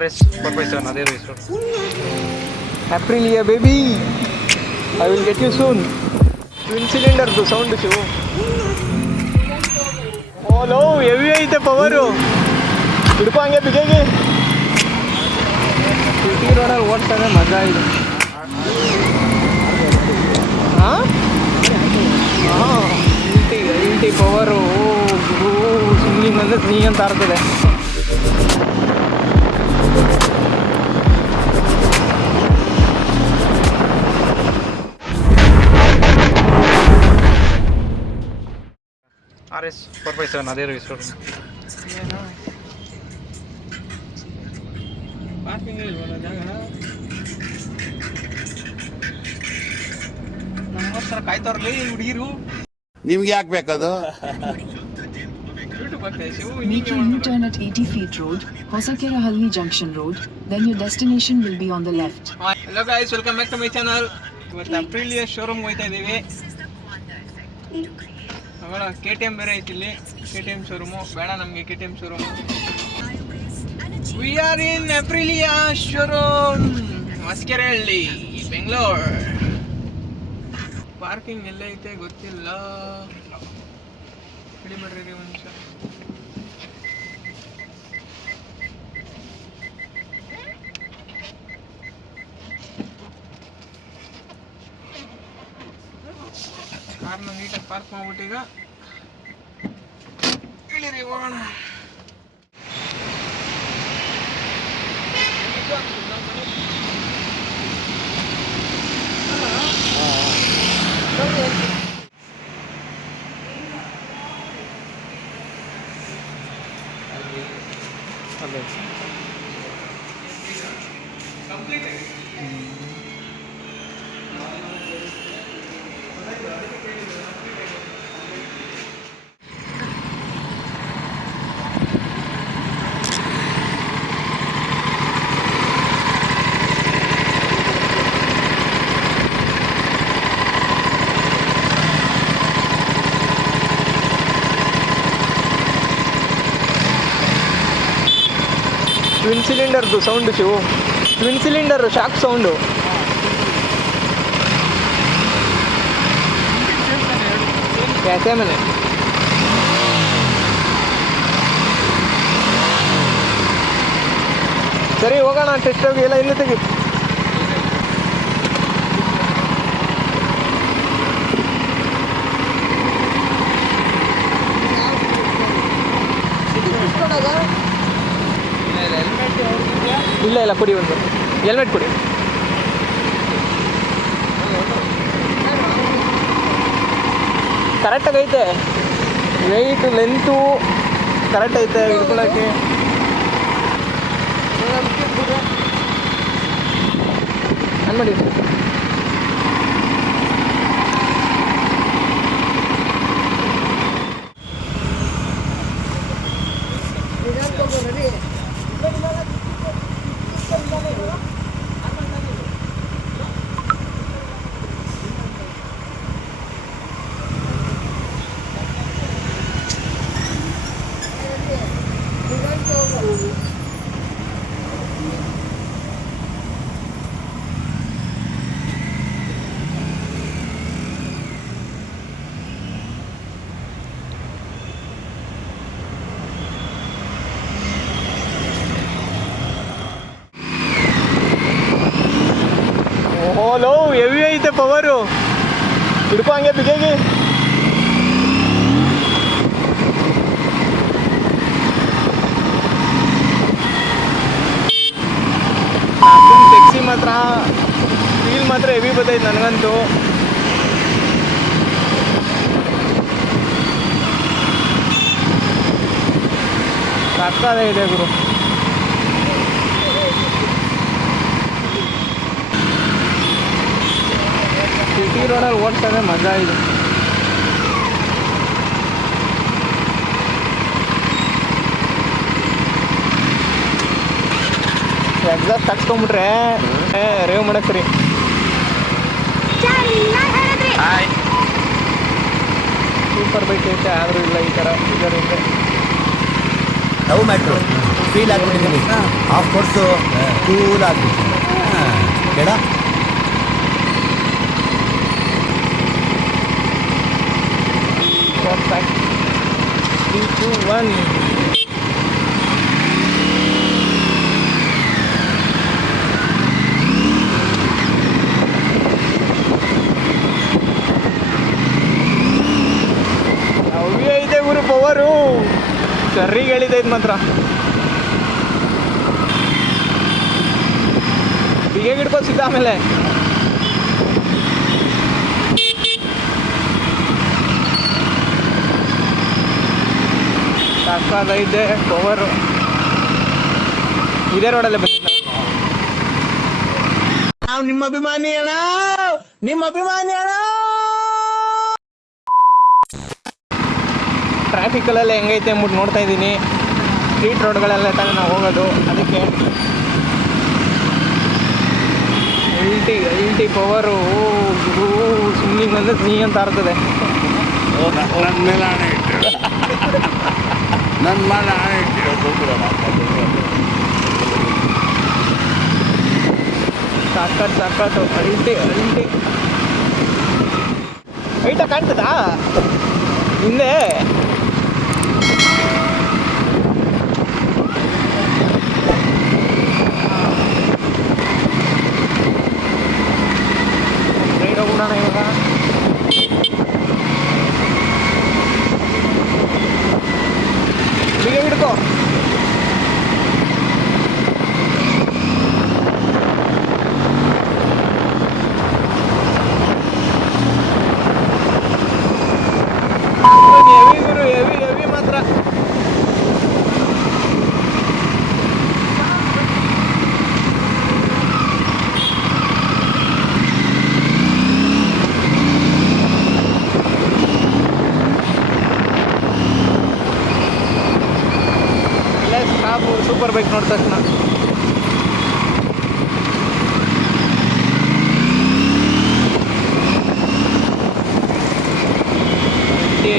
RS 457 ಅದೇ race Aprilia baby, I will get you soon. Twin cylinder ದು sound Shivu. ಓ low heavy ಐತೆ power. ಹಿಡ್ಕೊ ಹಂಗೆ ಬಿಗಿಗೆ. City ರೋಡಲ್ಲಿ ಓಡ್ತಾನೆ ಮಜಾ ಇದೆ. ಹಾಂ ಹಾಂ ಇಂಟಿ ಪವರು ಸ್ವಿಂಗಿಂಗ್ ಅಂದರೆ ಸ್ವಿಂಗ್ ಅಂತ ಆಡ್ತದೆ. RS 457 ಅದೇ ರೇಸ್ ಪಾರ್ಕಿಂಗ್ ಇಲ್ವಲ್ಲ ಜಾಗ. ನಮಗೋಸ್ಕರ ಕಾಯ್ತಾರಲಿ ಹುಡುಗಿರು. ನಿಮ್ಗೆ ಯಾಕೆ ಬೇಕದು? Make your U-turn at 80 feet road, Hosakerahalli Junction Road. Then your destination will be on the left. Hello guys, welcome back to my channel. ಇವತ್ತು ಅಪ್ರಿಲಿಯಾ ಶೋರೂಮ್ ಹೋಗ್ತಾ ಇದ್ದೀವಿ. ಅವಳ KTM ಬೇರೆ ಐತಿ ಇಲ್ಲಿ. KTM ಶೋರೂಮು ಬೇಡ ನಮಗೆ KTM showroom. We are in Aprilia showroom, Maskerahalli, Bengaluru. Parking ಎಲ್ಲ ಐತೆ ಗೊತ್ತಿಲ್ಲ. ಹಿಡಿಬಿಡ್ರಿ ಒಂದು ನಿಮಿಷ. ಕಾರ್ನ ನೀಟಾಗಿ ಪಾರ್ಕ್ ಮಾಡ್ಬಿಟ್ಟು ಈಗ ಇಳಿರಿ ಹೋಗೋಣ. ಟ್ವಿನ್ ಸಿಲಿಂಡರ್ದು sound Shivu. Twin cylinder shock sound. कैसे मैंने ಸರಿ ಹೋಗೋಣ ಟೆಸ್ಟ್ ಹೋಗಿ ಎಲ್ಲ ಇಲ್ಲೇ ತೆಗಿ. ಇಲ್ಲ ಇಲ್ಲ ಕೊಡಿ ಒಂದು ಹೆಲ್ಮೆಟ್ ಕೊಡಿ. ಕರೆಕ್ಟಾಗಿ ಐತೆ, ವೆಯ್ಟ್ ಲೆಂತು ಕರೆಕ್ಟ್ ಐತೆ ಹಿಡ್ಕೊಳಕ್ಕೆ. ಆನ್ ಮಾಡಿ. ಲೋ ಹೆವಿ ಐತೆ ಪವರು. ಹಿಡ್ಕೊ ಹಂಗೆ ಬಿಗಿಗೆ. ಟ್ಯಾಕ್ಸಿ ಮಾತ್ರ ಫೀಲ್ ಮಾತ್ರ ಹೆವಿ ಬರ್ತೈತೆ ನನಗಂತೂ. ಸಕ್ಕತ್ತಾಗಿ ಇದೆ ಗುರು. ಸಿಟಿ ರೋಡಲ್ಲಿ ಓಡ್ತಾನೆ ಮಜಾ ಇದೆ. ಎಕ್ಸಾಸ್ಟ್ ಹಾಕ್ಸ್ಕೊಂಬಿಟ್ರೆ ರೇವ್ ಮಾಡಕ್ಕೆ ಸರಿ. ಸೂಪರ್ ಬೈಕ್ ಐತೆ, ಆದರೂ ಇಲ್ಲ ಈ ಥರ ಇದರಿಂದ ಲವ್ ಮ್ಯಾಟ್ರು ಫೀಲ್ ಆಗ್ಬಿಟ್ಟಿದ್ದೀನಿ. ಆಫ್ ಕೋರ್ಸು ಕೂಲ್ ಆಗ್ಬಿಟ್ಟು ಬೇಡ. Perfect. 3, 2, 1. ಅವೇ ಇದೆ ಗುರು ಪವರು. ಸರಿಗೆ ಹೇಳಿದೆ ಇದು ಮಾತ್ರ. ಬಿಗೆ ಹಿಡ್ಕೊಸಿದ್ದ ಆಮೇಲೆ ಸಾಕಾಗೈತೆ ಪವರು. ಇದೇ ರೋಡಲ್ಲೇ ಬಂದಿದ್ದ ನಾವು. ನಿಮ್ಮ ಅಭಿಮಾನಿ ಅಣ್ಣ, ನಿಮ್ಮ ಅಭಿಮಾನಿ ಅಣ್ಣ. ಟ್ರಾಫಿಕಲ್ಲೆಲ್ಲ ಹೆಂಗೈತೆ ಅಂದ್ಬಿಟ್ಟು ನೋಡ್ತಾ ಇದ್ದೀನಿ. ಸ್ಟ್ರೀಟ್ ರೋಡ್ಗಳೆಲ್ಲ ತಾನೇ ನಾವು ಹೋಗೋದು, ಅದಕ್ಕೆ ಅಲ್ಟಿ ಪವರು. ಸ್ವಿಮ್ಮಿಂಗ್ ಅಂದರೆ ನೀ ಅಂತ ಆರ್ತದೆ. ನನ್ನ ಮೇಲೆ ಹಣೆ ಇಟ್ಟಿರೋ ನನ್ನ ಮೇಲೆ ಹಣೆ ಇಟ್ಟಿರೋ ಸಾಕಾತು ಅಲ್ಟಿ ಐಟ ಕಾಣ್ತದಾ ಹಿಂದೆ? ರೈಡ್ ಹೋಗೋಣ ಇವಾಗ. ಬಿಗೆ ಹಿಡ್ಕೋ. ಹೆವಿ ಗುರು, ಹೆವಿ ಮಾತ್ರ. ಸೂಪರ್ ಬೈಕ್ ನೋಡಿದ ತಕ್ಷಣ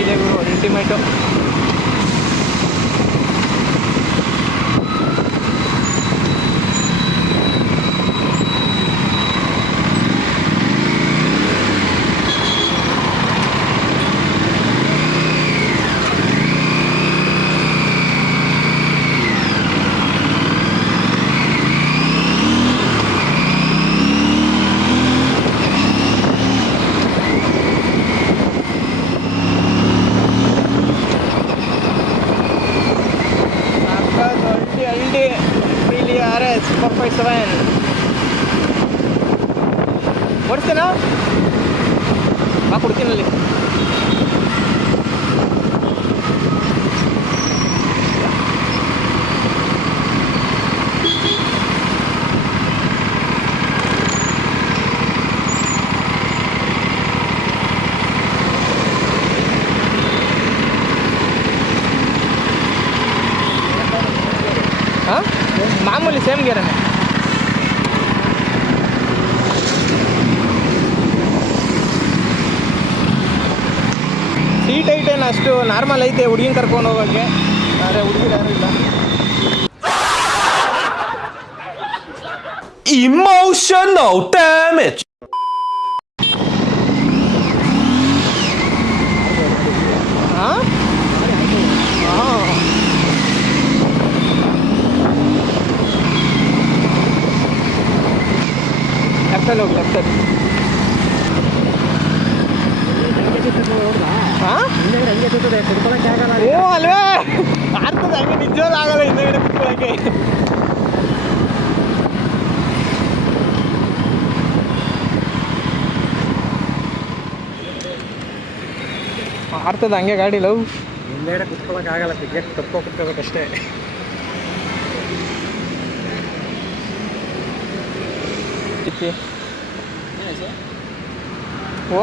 ಇದೆ ಗುರು, ಅಲ್ಟಿಮೇಟು. RS 457 ಓಡಿಸ್ತೇನಾ? ಕೊಡ್ತೀನಲ್ಲಿ. ಮಾಮೂಲಿ ಸೇಮ್ ಗೇರನೇ. ಸೀಟ್ ಐಟೇನು ಅಷ್ಟು ನಾರ್ಮಲ್ ಐತೆ ಹುಡುಗಿನ ಕರ್ಕೊಂಡು ಹೋಗೋಕ್ಕೆ, ಆದರೆ ಹುಡುಗಿರು ಯಾರು ಇಲ್ಲ. Emotional damage. ಹಾಂ ಹಾಂ ಲೆಫ್ಟಲ್ಲಿ ಹೋಗಿ, ಲೆಫ್ಟಲ್ಲಿ. ಹಾಂ ಓ ಅಲ್ವೇ ಆಗ್ತದೆ ಹಂಗೆ, ನಿಜವಲ್ಲ ಆಗಲ್ಲ ಹಿಂದೆಗಡೆ ಕುತ್ಕೊಳ್ಳೋಕ್ಕೆ. ಆಡ್ತದೆ ಹಂಗೆ ಗಾಡಿ ಲವ್. ಹಿಂದೆಗಡೆ ಕುತ್ಕೊಳ್ಳೋಕ್ಕಾಗಲ್ಲ, ಟಿಕೆಟ್ ತಪ್ಪೋ ಕುತ್ಕೋಬೇಕಷ್ಟೇ.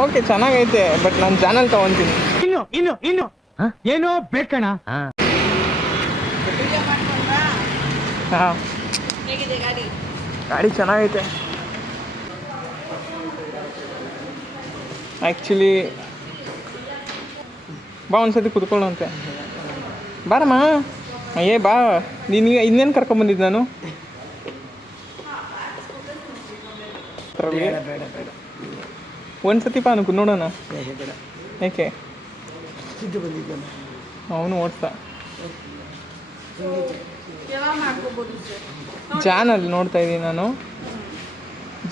ಓಕೆ ಚೆನ್ನಾಗೈತೆ, ಬಟ್ ನಾನು ಚಾನಲ್ ತಗೊಂತೀನಿ. ಇನ್ನು ಏನೋ ಬೇಕಣ್ಣ. ಹಾಂ ಗಾಡಿ ಚೆನ್ನಾಗೈತೆ ಆ್ಯಕ್ಚುಲಿ. ಬಾ ಒಂದ್ಸತಿ ಕುತ್ಕೊಳ್ಳುವಂತೆ. ಬಾರಮ್ಮ ಏ ಬಾ ನಿನಗೆ ಇನ್ನೇನು ಕರ್ಕೊಂಬಂದಿದ್ದು ನಾನು ಒಂದ್ಸತಿ ಪಾ ಅನ್ಕು ನೋಡೋಣ ಯಾಕೆ ಅವನು ಓಡ್ತಾ ಜಾನಲ್ಲಿ ನೋಡ್ತಾ ಇದ್ದೀನಿ ನಾನು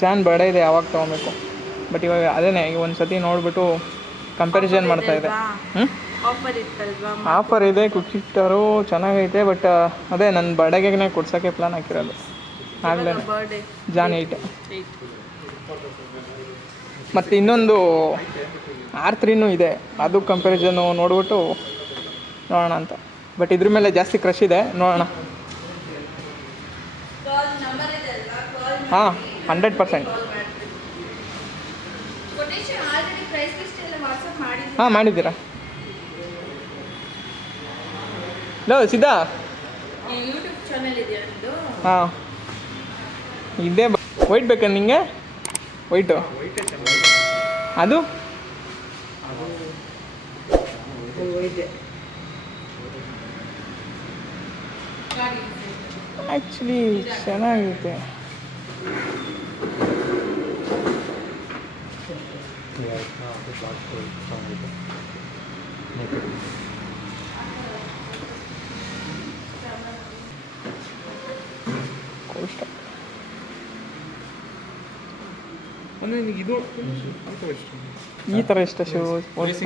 ಜಾನ್ ಬಡ ಇದೆ ಯಾವಾಗ ತೊಗೊಬೇಕು ಬಟ್ ಇವಾಗ ಅದೇನೆ ಈಗ ಒಂದು ಸತಿ ನೋಡಿಬಿಟ್ಟು ಕಂಪ್ಯಾರಿಸನ್ ಮಾಡ್ತಾ ಇದೆ ಆಫರ್ ಇದೆ ಕ್ವಿಕ್ ಶಿಫ್ಟರು ಚೆನ್ನಾಗೈತೆ ಬಟ್ ಅದೇ ನನ್ನ ಬಡಗೆನೇ ಕೊಡ್ಸೋಕ್ಕೆ ಪ್ಲಾನ್ ಹಾಕಿರೋದು ಆಗಲೇ ಜಾನ್ 8 ಮತ್ತು ಇನ್ನೊಂದು R3 ಇದೆ ಅದು ಕಂಪ್ಯಾರಿಸನ್ನು ನೋಡ್ಬಿಟ್ಟು ನೋಡೋಣ ಅಂತ ಬಟ್ ಇದ್ರ ಮೇಲೆ ಜಾಸ್ತಿ ಕ್ರಶ್ ಇದೆ ನೋಡೋಣ ಹಾಂ 100%. ಹಾಂ ಮಾಡಿದ್ದೀರಾ ಲೋ ಸಿದ್ಧಾ ಹಾಂ ಇದೇ ವೈಟ್ ಬೇಕಾ ನಿಂಗೆ ವೈಟು ಅದು ಆ್ಯಕ್ಚುಲಿ ಚೆನ್ನಾಗಿದೆ ಇಷ್ಟ ಈ ಥರ ಇಷ್ಟ ಶೂ ಸ್ಪೋರ್ಟ್ಸ್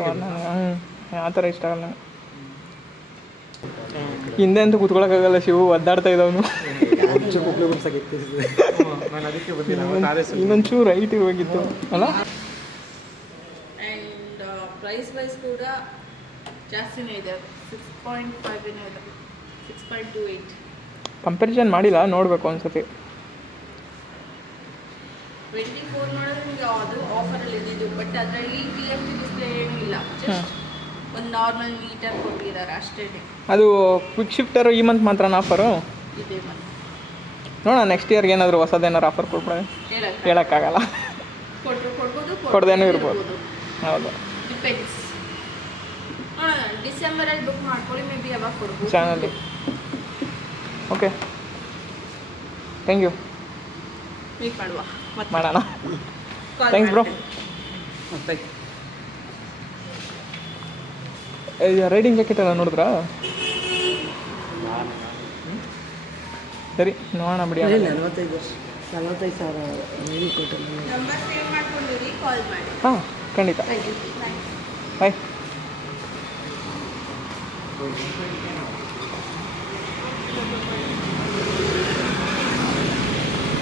ಆ ಥರ ಇಷ್ಟ ಆಗಲ್ಲ ಹಿಂದೆ ಅಂತೂ ಕೂತ್ಕೊಳ್ಳೋಕ್ಕಾಗಲ್ಲ ಶಿವು ಒದ್ದಾಡ್ತಾ ಇದ್ದವನು ಇನ್ನೊಂದು ಚೂರು ರೈಟ್ ಇರಬೇಕಿತ್ತು ಅಲ್ಲ ಆ್ಯಂಡ್ ಪ್ರೈಸ್ ವೈಸ್ ಕೂಡ ಜಾಸ್ತಿನೇ ಇದೆ 6.5 ಇದೆ 6.28 ಕಂಪ್ಯಾರಿಸನ್ ಮಾಡಿಲ್ಲ ನೋಡಬೇಕು ಒಂದ್ಸತಿ 24 ನೋಡಿದ್ರೆ ನಿಮಗೆ ಅದು ಆಫರಲ್ಲಿ ಇದ್ದಿದ್ದು ಬಟ್ ಅದರಲ್ಲಿ TFT ಡಿಸ್ಪ್ಲೇ ಏನೂ ಇಲ್ಲ ಜಸ್ಟ್ ಒಂದು ನಾರ್ಮಲ್ ನೀಟಾಗಿ ಕೊಟ್ಟಿದ್ದಾರೆ ಅಷ್ಟೇ ಅದು ಕ್ವಿಕ್ ಶಿಫ್ಟರು ಈ ಮಂತ್ ಮಾತ್ರ ಆಫರು ಇದೆ ಮತ್ತೆ ನೋಡೋಣ ನೆಕ್ಸ್ಟ್ ಇಯರ್ಗೆ ಏನಾದರೂ ಹೊಸದೇನಾದ್ರು ಆಫರ್ ಕೊಡ್ಬೋದು ಹೇಳೋಕ್ಕಾಗಲ್ಲ ಕೊಡ್ಬೋದು ಕೊಡ್ದೇನೂ ಇರ್ಬೋದು ಹೌದು ಡಿಪೆಂಡ್ಸ್ ನೋಡೋಣ ಡಿಸೆಂಬರಲ್ಲಿ ಬುಕ್ ಮಾಡ್ಕೊಳ್ಳಿ ಮೇ ಬಿ ಯಾವಾಗ ಕೊಡ್ಬೋದು ಚಾನಲ್ಲಿ ಓಕೆ ಥ್ಯಾಂಕ್ ಯು ಮೀಟ್ ಮಾಡುವ ಮತ್ತೆ ಮಾಡೋಣ ಥ್ಯಾಂಕ್ಸ್ ಬ್ರೋ ರೈಡಿಂಗ್ ಜಾಕೆಟ್ ಎಲ್ಲ ನೋಡಿದ್ರಾ ಸರಿ ನೋಡೋಣ ಬಿಡಿ 45 ಸಾವಿರ ನಂಬರ್ ಸೇವ್ ಮಾಡ್ಕೊಂಡಿರಿ ಕಾಲ್ ಮಾಡಿ ಹಾಂ ಖಂಡಿತ thank you bye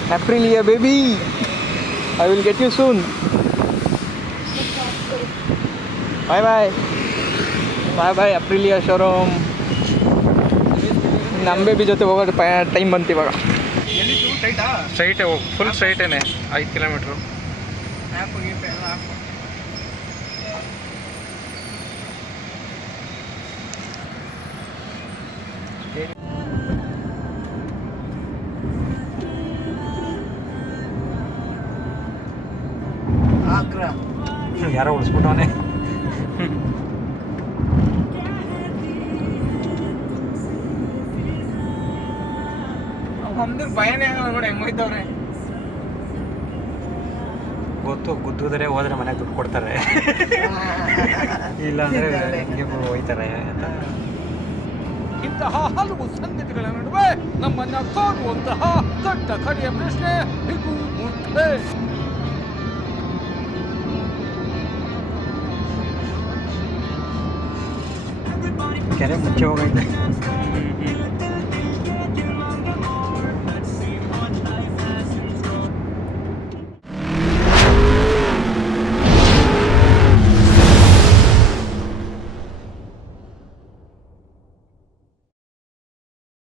Aprilia baby, I will get you soon. Bye bye. Bye bye Aprilia showroom. ನಮ್ಮ ಬೇಬಿ ಜೊತೆ ಹೋಗೋ ಟೈಮ್ ಬಂತು ಇವಾಗ. ಸ್ಟ್ರೈಟೇ ಹೋಗಿ ಫುಲ್ ಸ್ಟ್ರೈಟೇನೆ 5 ಕಿಲೋಮೀಟ್ರು. ಯಾರೋ ಉಳಿಸ್ಬಿಟ್ಟವನೇ ನಮ್ದು ಭಯನೇ ಆಗಲ್ಲ ನೋಡಿ ಹೆಂಗೋಯ್ತವ್ರೆ ಗೊತ್ತು ಗುದ್ದಿದ್ರೆ ಹೋದ್ರೆ ಮನೆಗೆ ದುಡ್ಡು ಕೊಡ್ತಾರೆ ಇಲ್ಲ ಅಂದ್ರೆ ಹಿಂಗೆ ಹೋಯ್ತಾರೆ ಅಂತ ಇಂತಹ ಹಲವು ಸಂಗತಿಗಳ ನಡುವೆ ನಮ್ಮನ್ನ ಕಾಡುವಂತಹ ದೊಡ್ಡ ಕಡೆಯ ಪ್ರಶ್ನೆ ಇದು ಮುಂದೆ ಕೆರೆ ಮುಚ್ಚೆ ಹೋಗೈತೆ